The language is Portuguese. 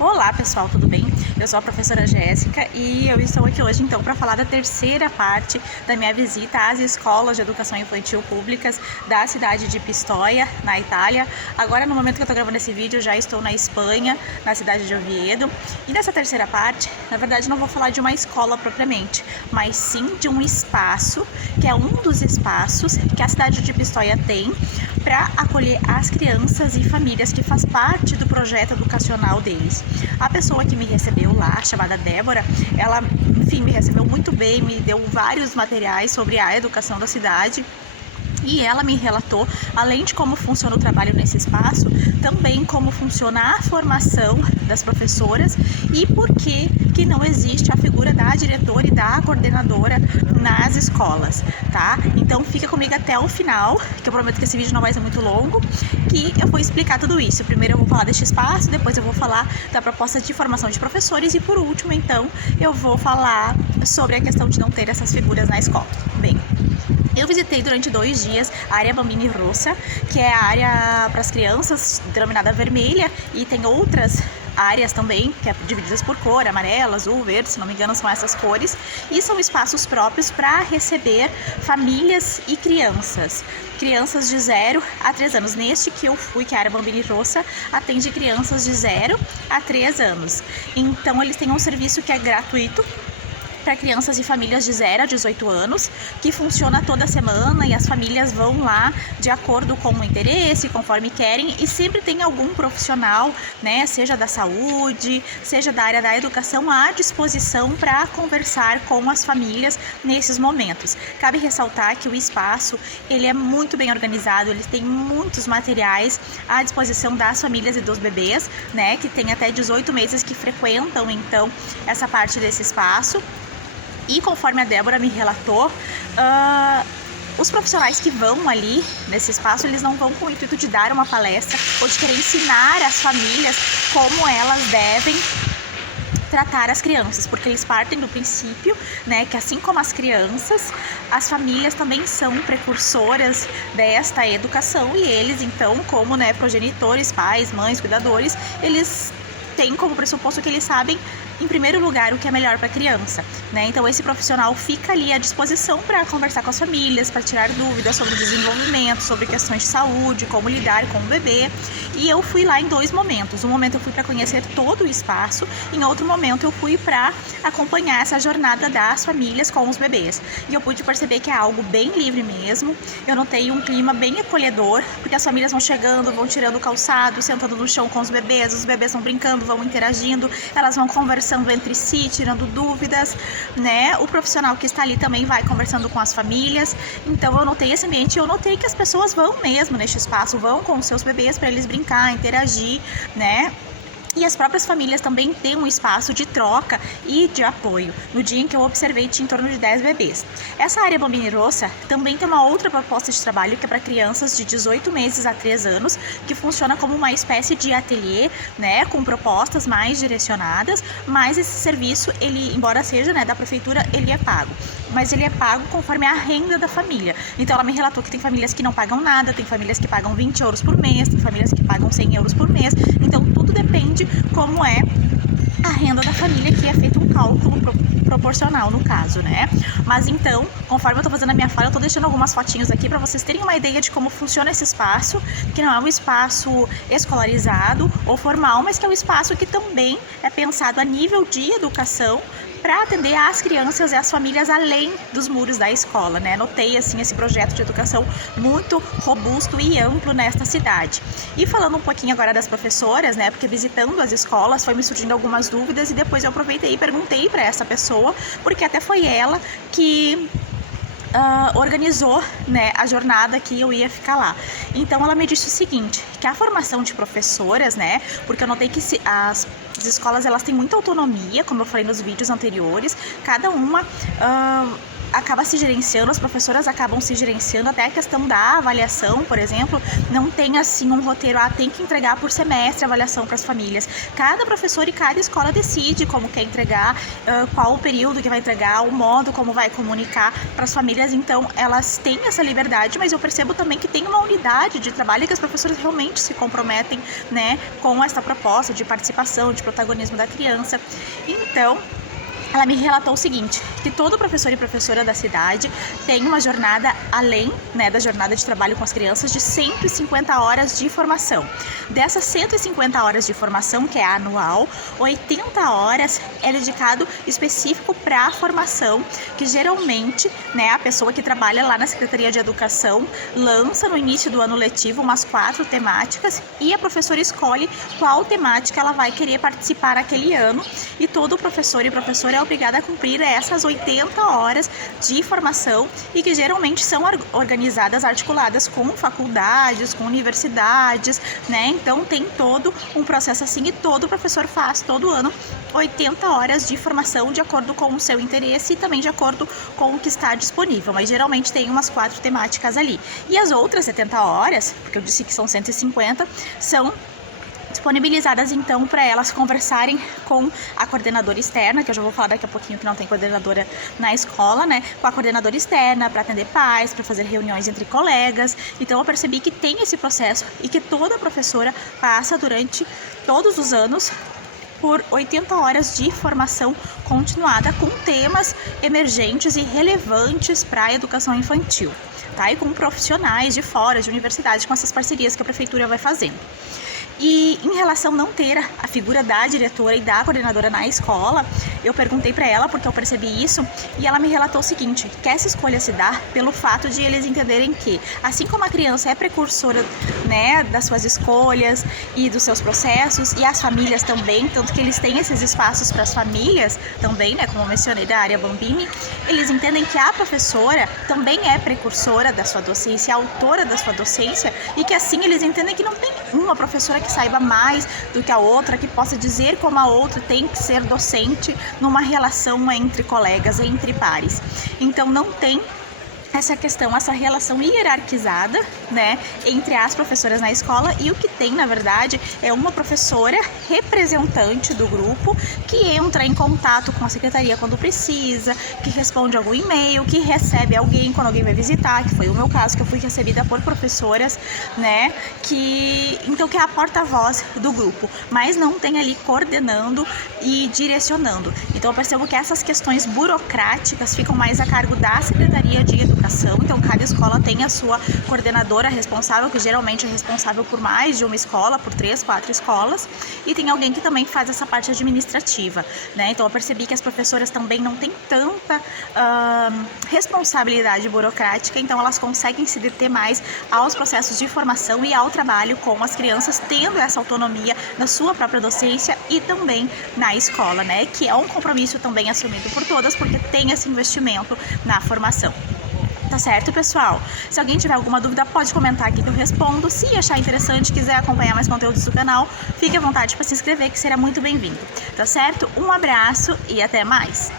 Olá pessoal, tudo bem? Eu sou a professora Jéssica e eu estou aqui hoje então para falar da terceira parte da minha visita às escolas de educação infantil públicas da cidade de Pistoia, na Itália. Agora, no momento que eu estou gravando esse vídeo, eu já estou na Espanha, na cidade de Oviedo. E nessa terceira parte, na verdade, não vou falar de uma escola propriamente, mas sim de um espaço, que é um dos espaços que a cidade de Pistoia tem para acolher as crianças e famílias que faz parte do projeto educacional deles. A pessoa que me recebeu lá, chamada Débora, ela, enfim, me recebeu muito bem, me deu vários materiais sobre a educação da cidade. E ela me relatou, além de como funciona o trabalho nesse espaço, também como funciona a formação das professoras e por que não existe a figura da diretora e da coordenadora nas escolas, tá? Então fica comigo até o final, que eu prometo que esse vídeo não vai ser muito longo, que eu vou explicar tudo isso. Primeiro eu vou falar deste espaço, depois eu vou falar da proposta de formação de professores e por último, então, eu vou falar sobre a questão de não ter essas figuras na escola. Bem, eu visitei durante 2 dias a área Bambini Rossa, que é a área para as crianças denominada vermelha, e tem outras áreas também, que é divididas por cor, amarelo, azul, verde, se não me engano são essas cores, e são espaços próprios para receber famílias e crianças de 0 a 3 anos. Neste que eu fui, que é a área Bambini Rossa, atende crianças de 0 a 3 anos. Então eles têm um serviço que é gratuito para crianças e famílias de 0 a 18 anos, que funciona toda semana e as famílias vão lá de acordo com o interesse, conforme querem, e sempre tem algum profissional, né, seja da saúde, seja da área da educação, à disposição para conversar com as famílias nesses momentos. Cabe ressaltar que o espaço, ele é muito bem organizado, ele tem muitos materiais à disposição das famílias e dos bebês, né, que tem até 18 meses que frequentam, então, essa parte desse espaço. E conforme a Débora me relatou, os profissionais que vão ali nesse espaço, eles não vão com o intuito de dar uma palestra ou de querer ensinar as famílias como elas devem tratar as crianças, porque eles partem do princípio, né, que assim como as crianças, as famílias também são precursoras desta educação e eles, então, como, né, progenitores, pais, mães, cuidadores, eles têm como pressuposto que eles sabem, em primeiro lugar, o que é melhor para a criança, né? Então esse profissional fica ali à disposição para conversar com as famílias, para tirar dúvidas sobre o desenvolvimento, sobre questões de saúde, como lidar com o bebê. E eu fui lá em 2 momentos. Um momento eu fui para conhecer todo o espaço, em outro momento eu fui para acompanhar essa jornada das famílias com os bebês. E eu pude perceber que é algo bem livre mesmo. Eu notei um clima bem acolhedor, porque as famílias vão chegando, vão tirando o calçado, sentando no chão com os bebês vão brincando, vão interagindo, elas vão conversando entre si, tirando dúvidas, né? O profissional que está ali também vai conversando com as famílias. Então eu notei esse ambiente, eu notei que as pessoas vão mesmo neste espaço, vão com os seus bebês para eles brincar, interagir, né? E as próprias famílias também têm um espaço de troca e de apoio. No dia em que eu observei, tinha em torno de 10 bebês. Essa área Bambini Rossa também tem uma outra proposta de trabalho que é para crianças de 18 meses a 3 anos, que funciona como uma espécie de ateliê, né, com propostas mais direcionadas, mas esse serviço, ele, embora seja, né, da prefeitura, ele é pago. Mas ele é pago conforme a renda da família. Então ela me relatou que tem famílias que não pagam nada, tem famílias que pagam 20 euros por mês, tem famílias que pagam 100 euros por mês. Então tudo depende como é a renda da família, que é feito um cálculo proporcional no caso, né? Mas então, conforme eu tô fazendo a minha fala, eu tô deixando algumas fotinhos aqui para vocês terem uma ideia de como funciona esse espaço, que não é um espaço escolarizado ou formal, mas que é um espaço que também é pensado a nível de educação para atender as crianças e as famílias além dos muros da escola, né? Notei, assim, esse projeto de educação muito robusto e amplo nesta cidade. E falando um pouquinho agora das professoras, né? Porque visitando as escolas foi me surgindo algumas dúvidas e depois eu aproveitei e perguntei para essa pessoa, porque até foi ela que organizou, né, a jornada que eu ia ficar lá. Então ela me disse o seguinte, que a formação de professoras, né, porque eu notei que as escolas, elas têm muita autonomia, como eu falei nos vídeos anteriores, cada uma acaba se gerenciando, as professoras acabam se gerenciando, até a questão da avaliação, por exemplo, não tem assim um roteiro, tem que entregar por semestre a avaliação para as famílias. Cada professor e cada escola decide como quer entregar, qual o período que vai entregar, o modo como vai comunicar para as famílias, então elas têm essa liberdade, mas eu percebo também que tem uma unidade de trabalho e que as professoras realmente se comprometem, né, com essa proposta de participação, de protagonismo da criança. Então, ela me relatou o seguinte, que todo professor e professora da cidade tem uma jornada além, né, da jornada de trabalho com as crianças de 150 horas de formação. Dessas 150 horas de formação, que é anual, 80 horas é dedicado específico para a formação, que geralmente, né, a pessoa que trabalha lá na Secretaria de Educação lança no início do ano letivo umas 4 temáticas e a professora escolhe qual temática ela vai querer participar naquele ano, e todo professor e professora é obrigada a cumprir essas 80 horas de formação e que geralmente são organizadas, articuladas com faculdades, com universidades, né? Então tem todo um processo assim e todo professor faz todo ano 80 horas de formação de acordo com o seu interesse e também de acordo com o que está disponível, mas geralmente tem umas 4 temáticas ali. E as outras 70 horas, porque eu disse que são 150, são disponibilizadas então para elas conversarem com a coordenadora externa, que eu já vou falar daqui a pouquinho que não tem coordenadora na escola, né? Com a coordenadora externa, para atender pais, para fazer reuniões entre colegas. Então eu percebi que tem esse processo e que toda professora passa durante todos os anos por 80 horas de formação continuada com temas emergentes e relevantes para a educação infantil, tá? E com profissionais de fora, de universidade, com essas parcerias que a prefeitura vai fazendo. E em relação a não ter a figura da diretora e da coordenadora na escola, eu perguntei para ela porque eu percebi isso e ela me relatou o seguinte, que essa escolha se dá pelo fato de eles entenderem que, assim como a criança é precursora, né, das suas escolhas e dos seus processos, e as famílias também, tanto que eles têm esses espaços para as famílias também, né, como eu mencionei da área Bambini, eles entendem que a professora também é precursora da sua docência, autora da sua docência, e que assim eles entendem que não tem uma professora que saiba mais do que a outra, que possa dizer como a outra tem que ser docente numa relação entre colegas, entre pares. Então não tem essa questão, essa relação hierarquizada, né, entre as professoras na escola, e o que tem, na verdade, é uma professora representante do grupo que entra em contato com a secretaria quando precisa, que responde algum e-mail, que recebe alguém quando alguém vai visitar, que foi o meu caso, que eu fui recebida por professoras, né, então que é a porta-voz do grupo, mas não tem ali coordenando e direcionando. Então eu percebo que essas questões burocráticas ficam mais a cargo da Secretaria de Educação. Então cada escola tem a sua coordenadora responsável, que geralmente é responsável por mais de uma escola, por 3, 4 escolas, e tem alguém que também faz essa parte administrativa, né? Então eu percebi que as professoras também não têm tanta responsabilidade burocrática, então elas conseguem se deter mais aos processos de formação e ao trabalho com as crianças, tendo essa autonomia na sua própria docência e também na escola, né? Que é um compromisso também assumido por todas, porque tem esse investimento na formação. Tá certo, pessoal? Se alguém tiver alguma dúvida, pode comentar aqui que eu respondo. Se achar interessante, quiser acompanhar mais conteúdos do canal, fique à vontade para se inscrever, que será muito bem-vindo. Tá certo? Um abraço e até mais!